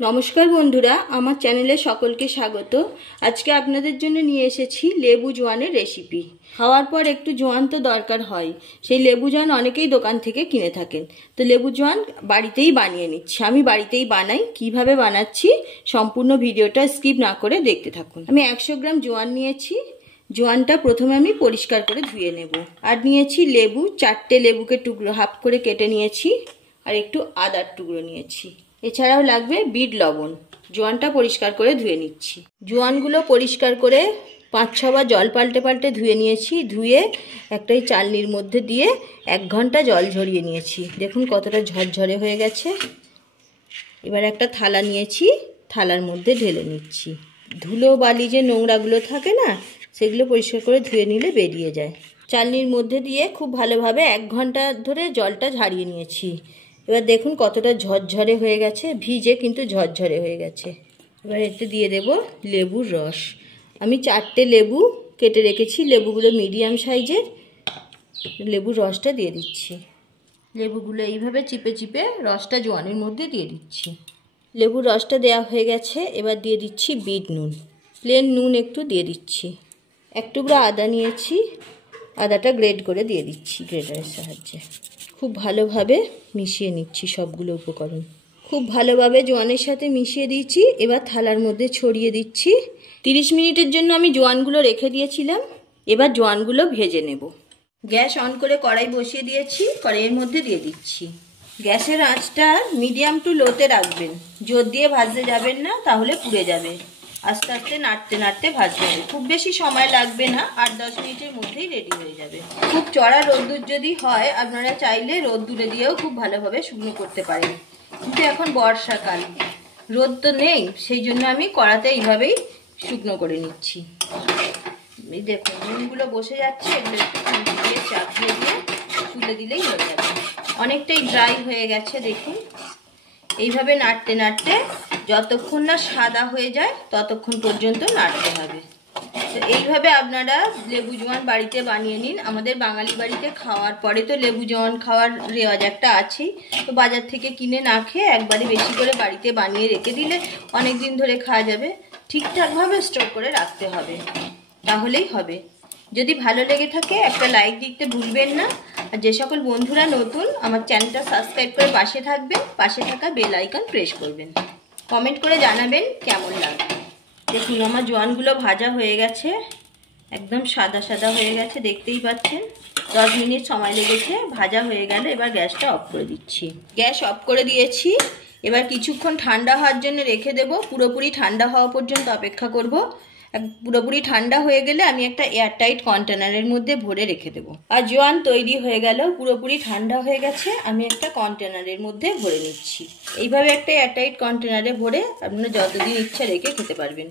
নমস্কার বন্ধুরা, আমার চ্যানেলে সকলকে স্বাগত। আজকে আপনাদের জন্য নিয়ে এসেছি লেবু জোয়ানের রেসিপি। খাওয়ার পর একটু জোয়ান তো দরকার হয়, সেই লেবু জোয়ান অনেকেই দোকান থেকে কিনে থাকেন। তো লেবু জোয়ান বাড়িতেই বানিয়ে নিচ্ছি। আমি বাড়িতেই বানাই, কিভাবে বানাচ্ছি সম্পূর্ণ ভিডিওটা স্কিপ না করে দেখতে থাকুন। আমি 100 গ্রাম জোয়ান নিয়েছি। জোয়ানটা প্রথমে আমি পরিষ্কার করে ধুয়ে নেব। আর নিয়েছি লেবু, 4টে লেবুকে টুকরো হাফ করে কেটে নিয়েছি। আর একটু আদার টুকরো নিয়েছি। এছাড়াও লাগবে বিট লবণ। জোয়ানটা পরিষ্কার করে ধুয়ে নিচ্ছি। জোয়ানগুলো পরিষ্কার করে 5-6 বার জল পাল্টে পাল্টে ধুয়ে নিয়েছি। ধুয়ে একটাই চালনির মধ্যে দিয়ে 1 ঘন্টা জল ঝরিয়ে নিয়েছি। দেখুন কতটা ঝরঝরে হয়ে গেছে। এবার একটা থালা নিয়েছি, থালার মধ্যে ঢেলে নিচ্ছি। ধুলো বালি যে নোংরাগুলো থাকে না, সেগুলো পরিষ্কার করে ধুয়ে নিলে বেরিয়ে যায়। চালনির মধ্যে দিয়ে খুব ভালোভাবে 1 ঘন্টা ধরে জলটা ঝারিয়ে নিয়েছি। এবার দেখুন কতটা ঝরঝরে হয়ে গেছে, ভিজে কিন্তু ঝরঝরে হয়ে গেছে। এবার এতে দিয়ে দেব লেবুর রস। আমি 4টে লেবু কেটে রেখেছি, লেবুগুলো মিডিয়াম সাইজের। লেবুর রসটা দিয়ে দিচ্ছি। লেবুগুলো এইভাবে চিপে চিপে রসটা জোয়ানের মধ্যে দিয়ে দিচ্ছি। লেবুর রসটা দেওয়া হয়ে গেছে। এবার দিয়ে দিচ্ছি বিট নুন, প্লেন নুন একটু দিয়ে দিচ্ছি। 1 টুকরো আদা নিয়েছি, আদাটা গ্রেড করে দিয়ে দিচ্ছি গ্রেটারের সাহায্যে। খুব ভালোভাবে মিশিয়ে নিচ্ছি সবগুলো উপকরণ। খুব ভালোভাবে জোয়ানের সাথে মিশিয়ে দিয়েছি। এবার থালার মধ্যে ছড়িয়ে দিচ্ছি। 30 মিনিটের জন্য আমি জোয়ানগুলো রেখে দিয়েছিলাম। এবার জোয়ানগুলো ভেজে নেব। গ্যাস অন করে কড়াই বসিয়ে দিয়েছি, কড়াইয়ের মধ্যে দিয়ে দিচ্ছি। গ্যাসের আঁচটা মিডিয়াম টু লোতে রাখবেন। জোর দিয়ে ভাজতে যাবেন না, তাহলে পুড়ে যাবে। আস্তে আস্তে নাড়তে নাড়তে ভাজতে হবে। খুব বেশি সময় লাগবে না, 8-10 মিনিটের মধ্যেই রেডি হয়ে যাবে। খুব চড়া রোদ্দুর যদি হয়, আপনারা চাইলে রোদ্দুরে দিয়েও খুব ভালোভাবে শুকনো করতে পারেন। কিন্তু এখন বর্ষাকাল, রোদ তো নেই, সেই জন্য আমি কড়াতে এইভাবেই শুকনো করে নিচ্ছি। এই দেখুন নুনগুলো বসে যাচ্ছে, এগুলো একটু খুন্তি দিয়ে চাপিয়ে দিয়ে তুলে দিলেই হয়ে যাবে। অনেকটাই ড্রাই হয়ে গেছে দেখুন। এইভাবে নাড়তে নাড়তে যতক্ষণ না সাদা হয়ে যায় ততক্ষণ পর্যন্ত নাড়তে হবে। তো এইভাবে আপনারা লেবু জোয়ান বাড়িতে বানিয়ে নিন। আমাদের বাঙালি বাড়িতে খাওয়ার পরে তো লেবু জোয়ান খাওয়ার রেওয়াজ একটা আছেই। তো বাজার থেকে কিনে না খেয়ে একবারে বেশি করে বাড়িতে বানিয়ে রেখে দিলে অনেক দিন ধরে খাওয়া যাবে। ঠিকঠাকভাবে স্টোর করে রাখতে হবে, তাহলেই হবে। যদি ভালো লেগে থাকে একটা লাইক দিতে ভুলবেন না। আর যে সকল বন্ধুরা নতুন, আমার চ্যানেলটা সাবস্ক্রাইব করে পাশে থাকবেন। পাশে থাকা বেল আইকন প্রেস করবেন। কমেন্ট করে জানাবেন কেমন লাগে। দেখুন আমার জোয়ানগুলো ভাজা হয়ে গেছে, একদম সাদা সাদা হয়ে গেছে, দেখতেই পাচ্ছেন। 10 মিনিট সময় লেগেছে, ভাজা হয়ে গেল। এবার গ্যাসটা অফ করে দিচ্ছি। গ্যাস অফ করে দিয়েছি। এবার কিছুক্ষণ ঠান্ডা হওয়ার জন্য রেখে দেব। পুরোপুরি ঠান্ডা হওয়া পর্যন্ত অপেক্ষা করব। পুরোপুরি ঠান্ডা হয়ে গেলে আমি একটা এয়ারটাইট কন্টেনারের মধ্যে ভরে রেখে দেবো। আর জোয়ান তৈরি হয়ে গেল, পুরোপুরি ঠান্ডা হয়ে গেছে। আমি একটা কন্টেনারের মধ্যে ভরে নিচ্ছি। এইভাবে একটা এয়ারটাইট কন্টেনারে ভরে আপনারা যতদিন ইচ্ছা রেখে খেতে পারবেন।